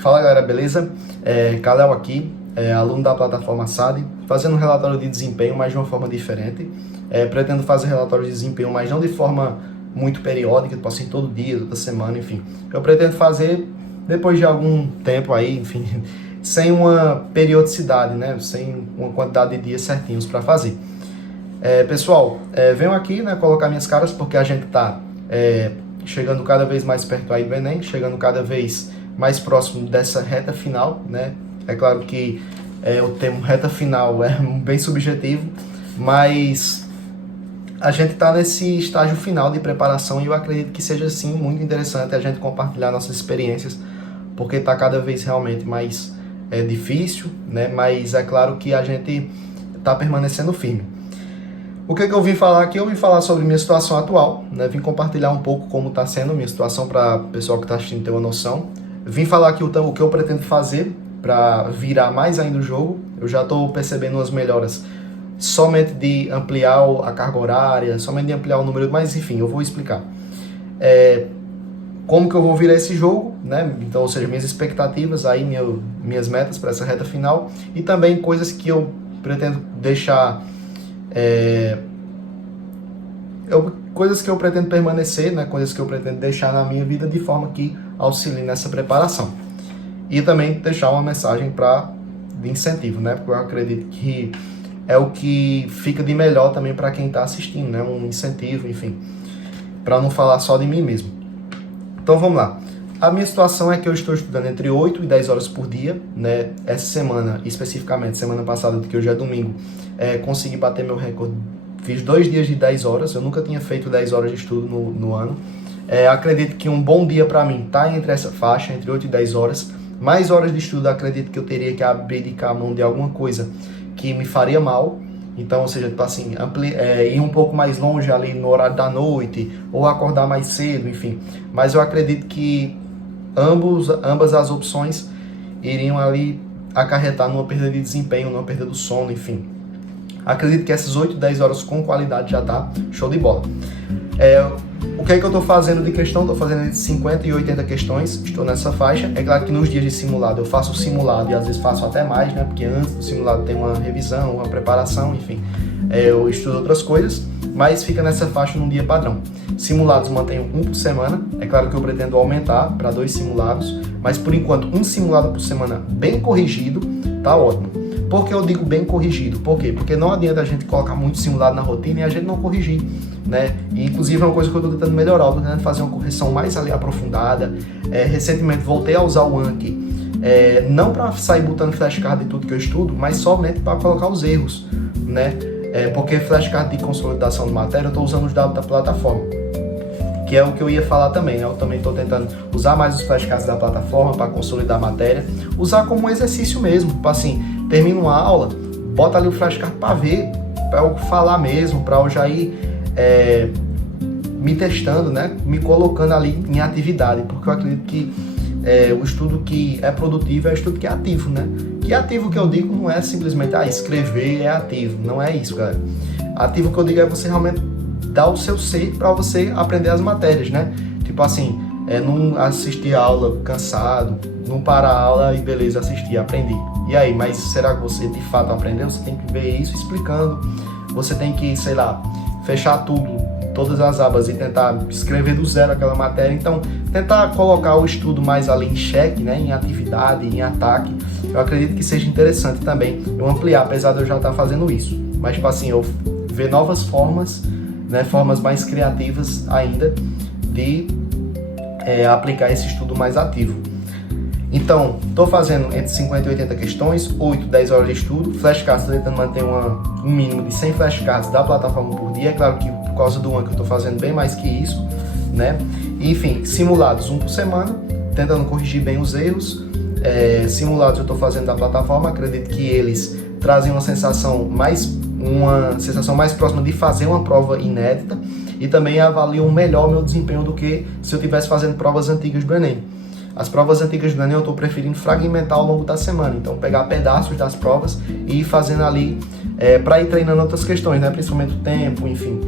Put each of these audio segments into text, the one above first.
Fala galera, beleza? Kalel aqui, aluno da plataforma SAD, fazendo um relatório de desempenho, mas de uma forma diferente. Pretendo fazer relatório de desempenho, mas não de forma muito periódica, tipo assim, todo dia, toda semana, enfim. Eu pretendo fazer depois de algum tempo aí, enfim, sem uma periodicidade, né? Sem uma quantidade de dias certinhos para fazer. Pessoal, venho aqui, né, colocar minhas caras, porque a gente está chegando cada vez mais perto aí do Enem, chegando cada vez mais próximo dessa reta final, né? É claro que o termo reta final é bem subjetivo, mas a gente está nesse estágio final de preparação e eu acredito que seja, sim, muito interessante a gente compartilhar nossas experiências, porque está cada vez realmente mais difícil, né? Mas é claro que a gente está permanecendo firme. O que eu vim falar aqui? Eu vim falar sobre minha situação atual, né? Vim compartilhar um pouco como está sendo minha situação para o pessoal que está assistindo ter uma noção. Vim falar aqui o que eu pretendo fazer para virar mais ainda o jogo. Eu já estou percebendo umas melhoras somente de ampliar a carga horária, somente de ampliar o número, mas enfim, eu vou explicar. Como que eu vou virar esse jogo, né? Então, ou seja, minhas expectativas, aí, minhas metas para essa reta final e também coisas que eu pretendo deixar... coisas que eu pretendo permanecer, né, coisas que eu pretendo deixar na minha vida de forma que auxilie nessa preparação. E também deixar uma mensagem de incentivo, né, porque eu acredito que é o que fica de melhor também para quem está assistindo, né, um incentivo, enfim, para não falar só de mim mesmo. Então vamos lá. A minha situação é que eu estou estudando entre 8 e 10 horas por dia, né, essa semana, especificamente, semana passada, que hoje é domingo, consegui bater meu recorde. Fiz 2 dias de 10 horas, eu nunca tinha feito 10 horas de estudo no ano. Acredito que um bom dia para mim está entre essa faixa, entre 8 e 10 horas. Mais horas de estudo, acredito que eu teria que abdicar a mão de alguma coisa que me faria mal. Então, ou seja, tipo assim, ir um pouco mais longe ali no horário da noite, ou acordar mais cedo, enfim. Mas eu acredito que ambas as opções iriam ali acarretar numa perda de desempenho, numa perda do sono, enfim. Acredito que essas 8, 10 horas com qualidade já tá show de bola. O que é que eu estou fazendo de questão? Estou fazendo de 50 e 80 questões, estou nessa faixa. É claro que nos dias de simulado eu faço o simulado e às vezes faço até mais, né? Porque antes do simulado tem uma revisão, uma preparação, enfim. Eu estudo outras coisas, mas fica nessa faixa num dia padrão. Simulados mantenho 1 por semana. É claro que eu pretendo aumentar para 2 simulados, mas por enquanto 1 simulado por semana bem corrigido tá ótimo. Por que eu digo bem corrigido? Por quê? Porque não adianta a gente colocar muito simulado na rotina e a gente não corrigir, né? E, inclusive, é uma coisa que eu estou tentando melhorar, eu estou tentando fazer uma correção mais ali aprofundada. Recentemente voltei a usar o Anki, não para sair botando flashcard de tudo que eu estudo, mas somente para colocar os erros, né? Porque flashcard de consolidação de matéria eu estou usando os dados da plataforma, que é o que eu ia falar também, né? Eu também estou tentando usar mais os flashcards da plataforma para consolidar a matéria, usar como um exercício mesmo, tipo assim, termino uma aula, bota ali o flashcard para ver, para eu falar mesmo, para eu já ir me testando, né? Me colocando ali em atividade, porque eu acredito que o estudo que é produtivo é o estudo que é ativo, né? Que ativo que eu digo não é simplesmente escrever é ativo, não é isso, galera. Ativo que eu digo é você realmente dar o seu ser para você aprender as matérias, né? Tipo assim, não assistir a aula cansado, não parar a aula e beleza, assisti, aprendi. E aí, mas será que você de fato aprendeu? Você tem que ver isso explicando, você tem que, sei lá, fechar todas as abas e tentar escrever do zero aquela matéria. Então, tentar colocar o estudo mais ali em xeque, né, em atividade, em ataque, eu acredito que seja interessante também eu ampliar, apesar de eu já estar fazendo isso. Mas, tipo assim, eu ver novas formas, né, formas mais criativas ainda de aplicar esse estudo mais ativo. Então, estou fazendo entre 50 e 80 questões, 8, 10 horas de estudo. Flashcards, estou tentando manter um mínimo de 100 flashcards da plataforma por dia. É claro que por causa do Anki eu estou fazendo bem mais que isso, né? E, enfim, simulados 1 por semana, tentando corrigir bem os erros. Simulados eu estou fazendo da plataforma, acredito que eles trazem uma sensação mais próxima de fazer uma prova inédita e também avaliam melhor o meu desempenho do que se eu estivesse fazendo provas antigas do Enem. As provas antigas do Enem eu estou preferindo fragmentar ao longo da semana, então pegar pedaços das provas e ir fazendo ali para ir treinando outras questões, né? Principalmente o tempo, enfim,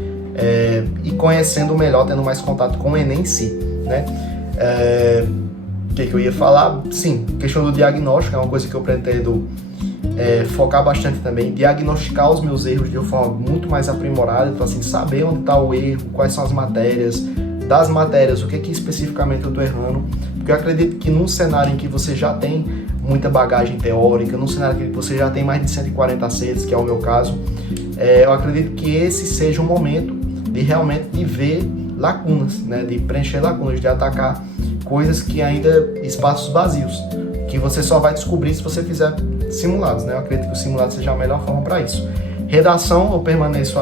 e conhecendo melhor, tendo mais contato com o Enem em si, né? o que eu ia falar? Sim, questão do diagnóstico é uma coisa que eu pretendo focar bastante também, diagnosticar os meus erros de uma forma muito mais aprimorada, então assim, saber onde está o erro, quais são as matérias, das matérias, o que especificamente eu estou errando, porque eu acredito que num cenário em que você já tem muita bagagem teórica, num cenário em que você já tem mais de 140 sedes, que é o meu caso, eu acredito que esse seja o momento de realmente de ver lacunas, né, de preencher lacunas, de atacar coisas que ainda, espaços vazios, que você só vai descobrir se você fizer simulados, né? Eu acredito que o simulado seja a melhor forma para isso. Redação, eu permaneço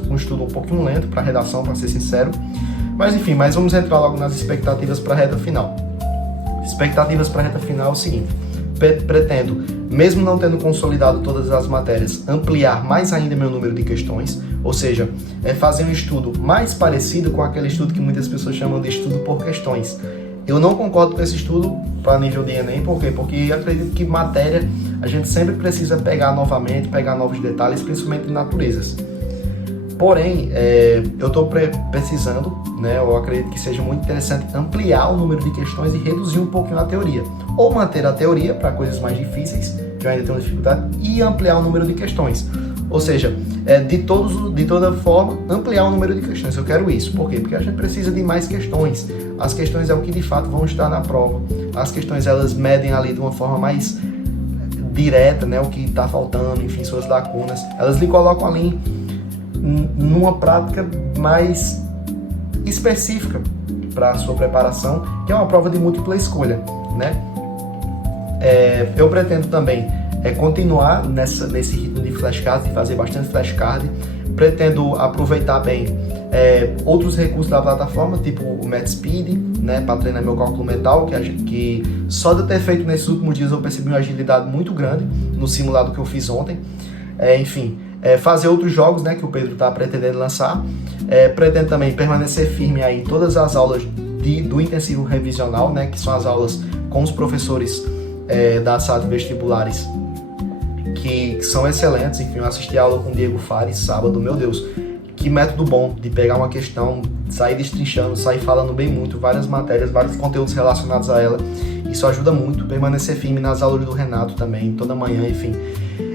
com um estudo um pouquinho lento para redação, para ser sincero. Mas enfim, vamos entrar logo nas expectativas para a reta final. Expectativas para a reta final é o seguinte: pretendo, mesmo não tendo consolidado todas as matérias, ampliar mais ainda meu número de questões, ou seja, fazer um estudo mais parecido com aquele estudo que muitas pessoas chamam de estudo por questões. Eu não concordo com esse estudo para nível de Enem, por quê? Porque eu acredito que matéria a gente sempre precisa pegar novamente, pegar novos detalhes, principalmente de naturezas. Porém, eu estou precisando, né, eu acredito que seja muito interessante ampliar o número de questões e reduzir um pouquinho a teoria. Ou manter a teoria para coisas mais difíceis, que eu ainda tenho dificuldade, e ampliar o número de questões. Ou seja, de toda forma, ampliar o número de questões. Eu quero isso. Por quê? Porque a gente precisa de mais questões. As questões é o que de fato vão estar na prova. As questões, elas medem ali de uma forma mais direta, né, o que está faltando, enfim, suas lacunas. Elas lhe colocam ali numa prática mais específica para a sua preparação, que é uma prova de múltipla escolha, né? Eu pretendo também continuar nesse ritmo de flashcards, de fazer bastante flashcard. Pretendo aproveitar bem outros recursos da plataforma, tipo o MathSpeed, né, para treinar meu cálculo mental, que só de eu ter feito nesses últimos dias eu percebi uma agilidade muito grande no simulado que eu fiz ontem. Enfim, fazer outros jogos, né, que o Pedro está pretendendo lançar. Pretendo também permanecer firme aí em todas as aulas do intensivo revisional, né, que são as aulas com os professores da SAT vestibulares, que são excelentes. Enfim, eu assisti a aula com o Diego Fares sábado, meu Deus, que método bom de pegar uma questão, sair destrinchando, sair falando bem muito, várias matérias, vários conteúdos relacionados a ela. Isso ajuda muito, permanecer firme nas aulas do Renato também, toda manhã, enfim.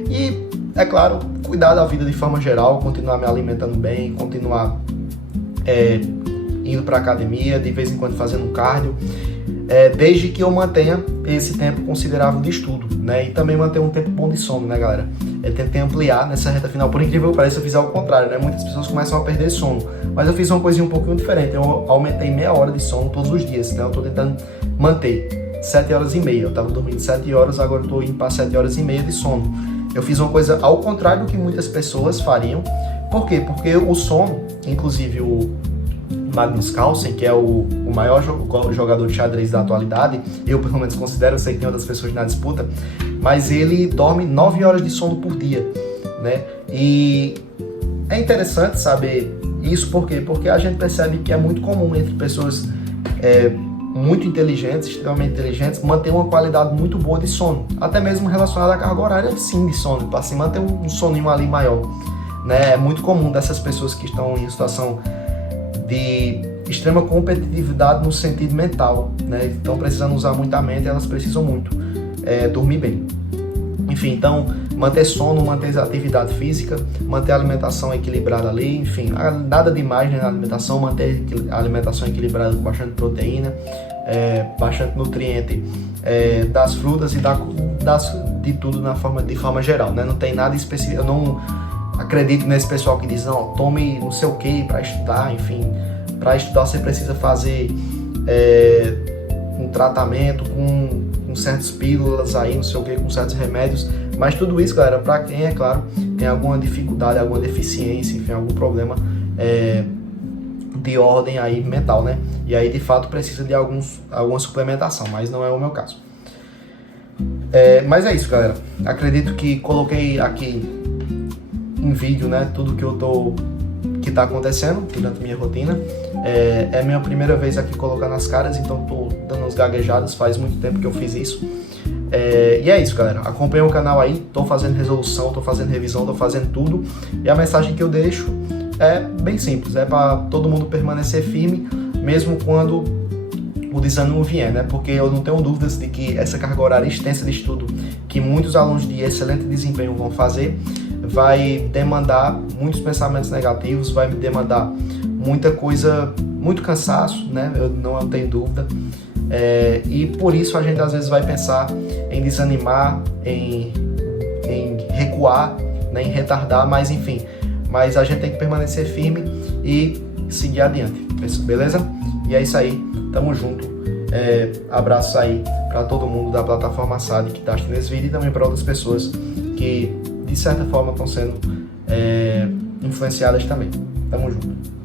E, é claro, cuidar da vida de forma geral, continuar me alimentando bem, continuar indo para academia, de vez em quando fazendo cardio, desde que eu mantenha esse tempo considerável de estudo, né? E também manter um tempo bom de sono, né, galera? Tentei ampliar nessa reta final, por incrível que pareça, eu fiz ao contrário, né? Muitas pessoas começam a perder sono, mas eu fiz uma coisinha um pouquinho diferente. Eu aumentei meia hora de sono todos os dias, né? Eu tô tentando manter 7 horas e meia. Eu tava dormindo 7 horas, agora eu tô indo para 7 horas e meia de sono. Eu fiz uma coisa ao contrário do que muitas pessoas fariam. Por quê? Porque o sono, inclusive o Magnus Carlsen, que é o maior jogador de xadrez da atualidade, eu pelo menos considero, eu sei que tem outras pessoas na disputa, mas ele dorme 9 horas de sono por dia, né? E é interessante saber isso, por quê? Porque a gente percebe que é muito comum entre pessoas muito inteligentes, extremamente inteligentes, manter uma qualidade muito boa de sono, até mesmo relacionada à carga horária, sim, de sono, para assim, manter um soninho ali maior, né? É muito comum dessas pessoas que estão em situação de extrema competitividade no sentido mental, né? Estão precisando usar muita mente, elas precisam muito dormir bem. Enfim, então, manter sono, manter atividade física, manter a alimentação equilibrada ali, enfim, nada demais, né, na alimentação, manter a alimentação equilibrada com bastante proteína, bastante nutriente das frutas e de tudo de forma geral, né? Não tem nada específico, eu não acredito nesse pessoal que diz, não, tome não sei o que para estudar, enfim, para estudar você precisa fazer um tratamento com certas pílulas aí, não sei o que, com certos remédios, mas tudo isso, galera, para quem, é claro, tem alguma dificuldade, alguma deficiência, enfim, algum problema de ordem aí mental, né? E aí, de fato, precisa de alguma suplementação, mas não é o meu caso. Mas é isso, galera. Acredito que coloquei aqui em vídeo, né, tudo que tá acontecendo durante a minha rotina. É minha primeira vez aqui colocando as caras, então tô dando umas gaguejadas, faz muito tempo que eu fiz isso. E é isso, galera. Acompanha o canal aí, tô fazendo resolução, tô fazendo revisão, tô fazendo tudo. E a mensagem que eu deixo é bem simples, é para todo mundo permanecer firme, mesmo quando o desânimo vier, né? Porque eu não tenho dúvidas de que essa carga horária extensa de estudo que muitos alunos de excelente desempenho vão fazer vai demandar muitos pensamentos negativos, vai demandar muita coisa, muito cansaço, né? Eu não tenho dúvida. E por isso a gente às vezes vai pensar em desanimar, em recuar, né? Em retardar, mas enfim. Mas a gente tem que permanecer firme e seguir adiante, beleza? E é isso aí, tamo junto. Abraços aí para todo mundo da plataforma SAD que está assistindo esse vídeo e também para outras pessoas que de certa forma estão sendo influenciadas também. Tamo junto.